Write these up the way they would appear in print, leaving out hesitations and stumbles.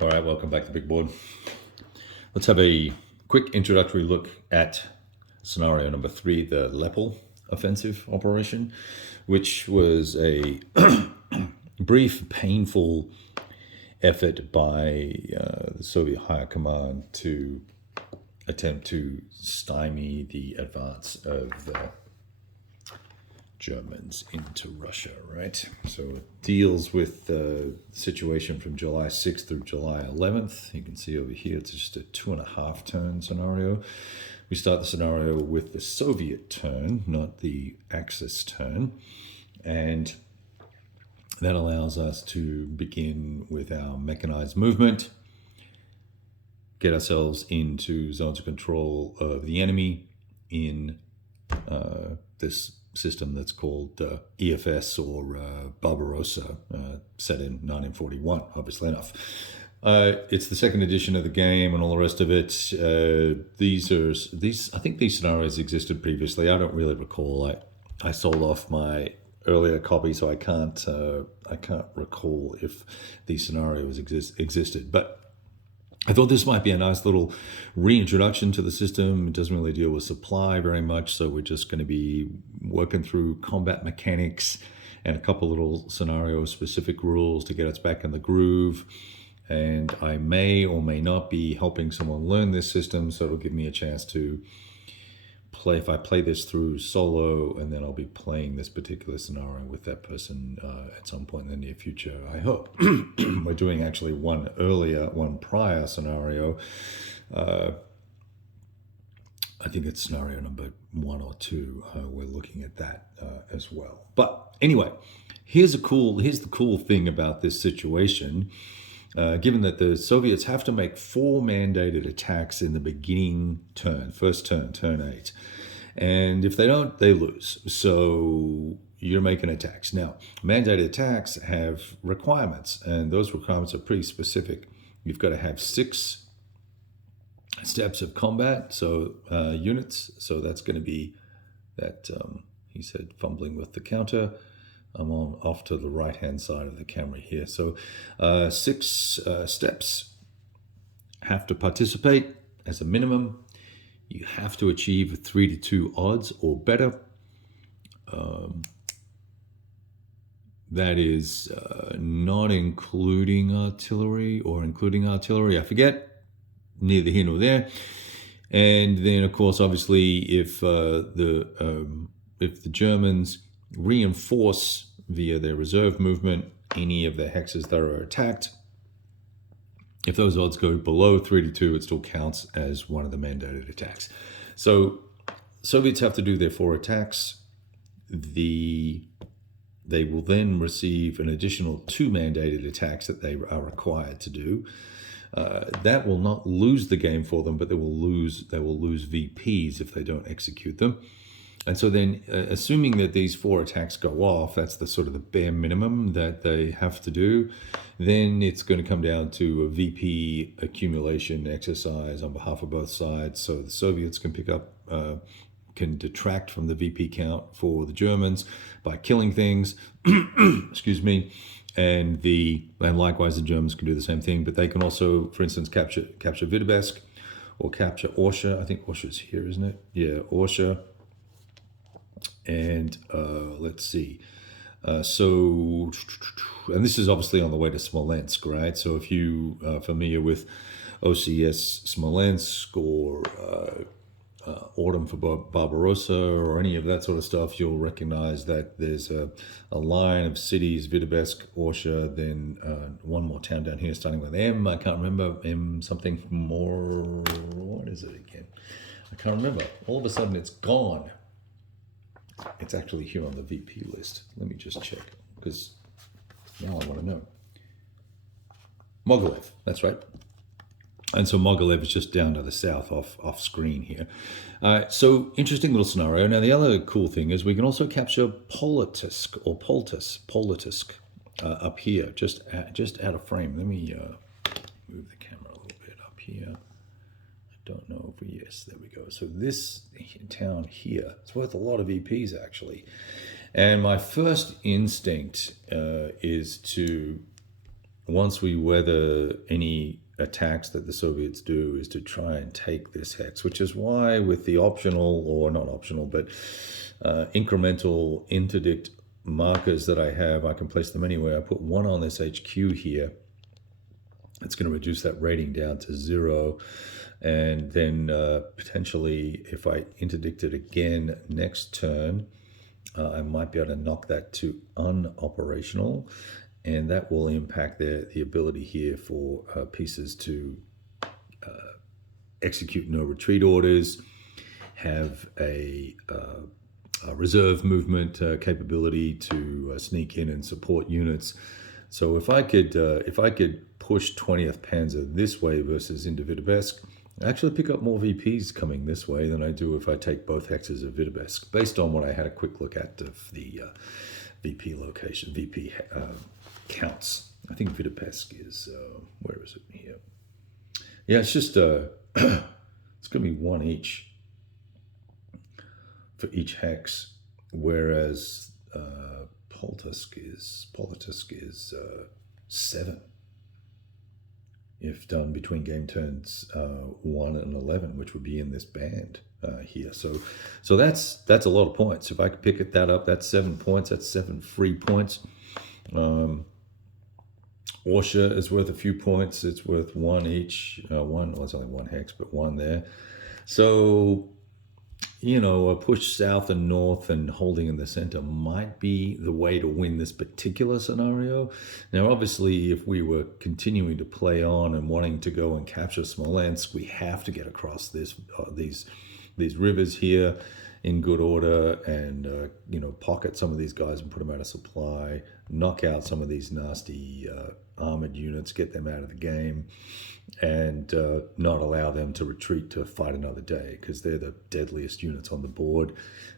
All right, welcome back to Big Board. Let's have a quick introductory look at scenario number 3, the Lepel offensive operation, which was a brief, painful effort by the Soviet High Command to attempt to stymie the advance of the Germans into Russia, right? So it deals with the situation from July 6th through July 11th. You can see over here, it's just a 2.5 turn scenario. We start the scenario with the Soviet turn, not the Axis turn. And that allows us to begin with our mechanized movement, get ourselves into zones of control of the enemy in this system that's called EFS or Barbarossa, set in 1941, obviously enough. It's the second edition of the game and all the rest of it. I think these scenarios existed previously. I don't really recall. I sold off my earlier copy, so I can't recall if these scenarios existed. But I thought this might be a nice little reintroduction to the system. It doesn't really deal with supply very much, so we're just going to be working through combat mechanics and a couple little scenario-specific rules to get us back in the groove. And I may or may not be helping someone learn this system, so it'll give me a chance to play. If I play this through solo, and then I'll be playing this particular scenario with that person at some point in the near future, I hope. We're doing actually one prior scenario. I think it's scenario number 1 or 2. We're looking at that as well. But anyway, here's the cool thing about this situation. Given that the Soviets have to make 4 mandated attacks in the beginning turn, first turn 8. And if they don't, they lose. So you're making attacks. Now, mandated attacks have requirements, and those requirements are pretty specific. You've got to have 6 steps of combat, so units. So that's going to be that, he said, fumbling with the counter. I'm off to the right-hand side of the camera here. So 6 steps have to participate as a minimum. You have to achieve a 3-2 odds or better. That is not including artillery or including artillery. I forget. Neither here nor there. And then, of course, obviously, if the Germans reinforce via their reserve movement any of the hexes that are attacked, if those odds go below 3-2, it still counts as one of the mandated attacks. So Soviets have to do their 4 attacks. They will then receive an additional 2 mandated attacks that they are required to do. That will not lose the game for them, but they will lose VPs if they don't execute them. And so then, assuming that these 4 attacks go off, that's the sort of the bare minimum that they have to do, then it's going to come down to a VP accumulation exercise on behalf of both sides. So the Soviets can can detract from the VP count for the Germans by killing things, excuse me, and likewise the Germans can do the same thing, but they can also, for instance, capture Vitebsk or capture Orsha. I think Orsha's here, isn't it? Yeah, Orsha. And let's see. And this is obviously on the way to Smolensk, right? So if you are familiar with OCS Smolensk or Autumn for Barbarossa or any of that sort of stuff, you'll recognize that there's a line of cities, Vitebsk, Orsha, then one more town down here starting with M. I can't remember, M something more. What is it again? I can't remember. All of a sudden it's gone. It's actually here on the VP list. Let me just check, because now I want to know. Mogilev, that's right. And so Mogilev is just down to the south off screen here. So interesting little scenario. Now the other cool thing is we can also capture Politisk or Politisk up here, just out of frame. Let me move the camera a little bit up here. Don't know if yes, there we go. So this town here, it's worth a lot of EPs actually. And my first instinct is to once we weather any attacks that the Soviets do, is to try and take this hex, which is why with the optional, or not optional, but incremental interdict markers that I have, I can place them anywhere. I put one on this HQ here. It's going to reduce that rating down to 0. And then potentially, if I interdict it again next turn, I might be able to knock that to unoperational, and that will impact the ability here for pieces to execute no retreat orders, have a reserve movement capability to sneak in and support units. So if I could push 20th Panzer this way versus into Vitebsk, I actually pick up more VPs coming this way than I do if I take both hexes of Vitebsk, based on what I had a quick look at of the VP location, VP counts. I think Vitebsk is, where is it here? Yeah, it's just, it's going to be 1 each for each hex, whereas Polotsk is 7. If done between game turns 1 and 11, which would be in this band here. So that's a lot of points. If I could pick that up, that's 7 points. That's 7 free points. Orsha is worth a few points. It's worth 1 each. It's only 1 hex, but 1 there. So, a push south and north and holding in the center might be the way to win this particular scenario. Now, obviously, if we were continuing to play on and wanting to go and capture Smolensk, we have to get across these rivers here in good order and, pocket some of these guys and put them out of supply, knock out some of these nasty armored units, get them out of the game, and not allow them to retreat to fight another day, because they're the deadliest units on the board.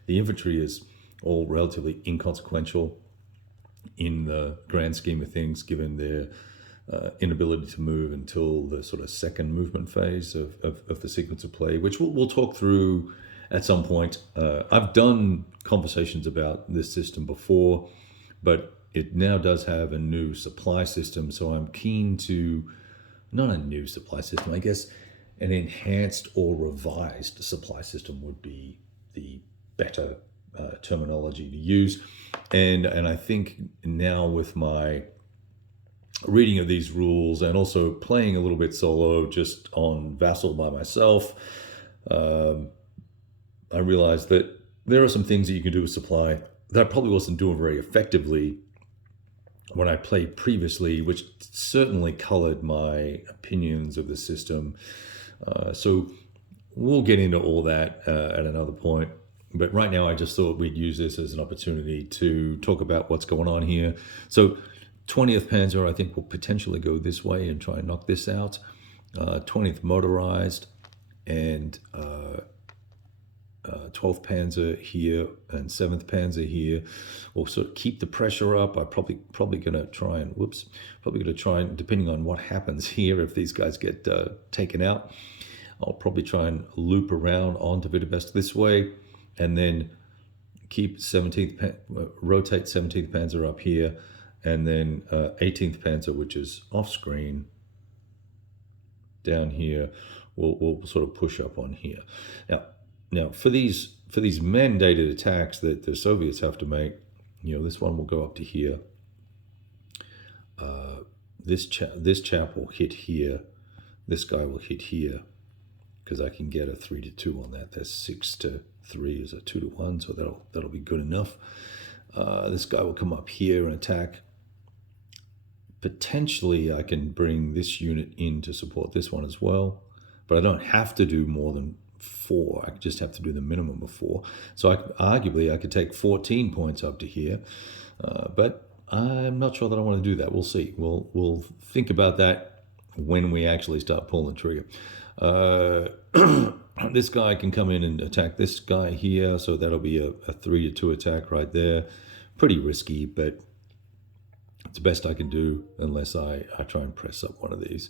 The infantry is all relatively inconsequential in the grand scheme of things, given their inability to move until the sort of second movement phase of the sequence of play, which we'll talk through at some point. I've done conversations about this system before, but it now does have a new supply system, so I'm keen to, not a new supply system, I guess an enhanced or revised supply system would be the better terminology to use. And I think now with my reading of these rules and also playing a little bit solo just on Vassal by myself, I realized that there are some things that you can do with supply that I probably wasn't doing very effectively when I played previously, which certainly colored my opinions of the system. So we'll get into all that at another point. But right now, I just thought we'd use this as an opportunity to talk about what's going on here. So 20th Panzer, I think, will potentially go this way and try and knock this out. 20th Motorized and 12th Panzer here and 7th Panzer here will sort of keep the pressure up. I'm probably going to try and, depending on what happens here, if these guys get taken out, I'll probably try and loop around onto Vitebsk this way, and then keep rotate 17th Panzer up here, and then 18th Panzer, which is off screen down here, we'll sort of push up on here. Now, for these mandated attacks that the Soviets have to make, this one will go up to here. This chap will hit here. This guy will hit here, because I can get a 3-2 on that. That's 6-3 is a 2-1, so that'll be good enough. This guy will come up here and attack. Potentially, I can bring this unit in to support this one as well, but I don't have to do more than 4. I just have to do the minimum of 4. So arguably I could take 14 points up to here, but I'm not sure that I want to do that. We'll see. We'll think about that when we actually start pulling the trigger. This guy can come in and attack this guy here, so that'll be a 3-2 attack right there. Pretty risky, but it's the best I can do unless I try and press up one of these.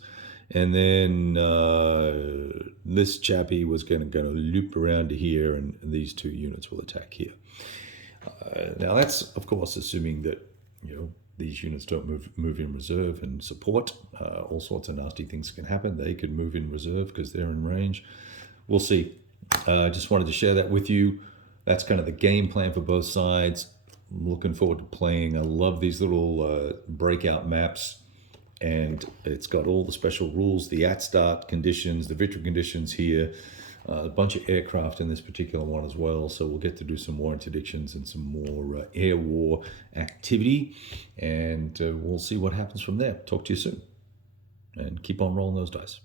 And then this chappie was going to loop around to here, and these 2 units will attack here. Now that's, of course, assuming that these units don't move in reserve and support. All sorts of nasty things can happen. They could move in reserve because they're in range. We'll see. I just wanted to share that with you. That's kind of the game plan for both sides. I'm looking forward to playing. I love these little breakout maps, and it's got all the special rules, the at-start conditions, the victory conditions here, a bunch of aircraft in this particular one as well. So we'll get to do some war interdictions and some more air war activity, and we'll see what happens from there. Talk to you soon, and keep on rolling those dice.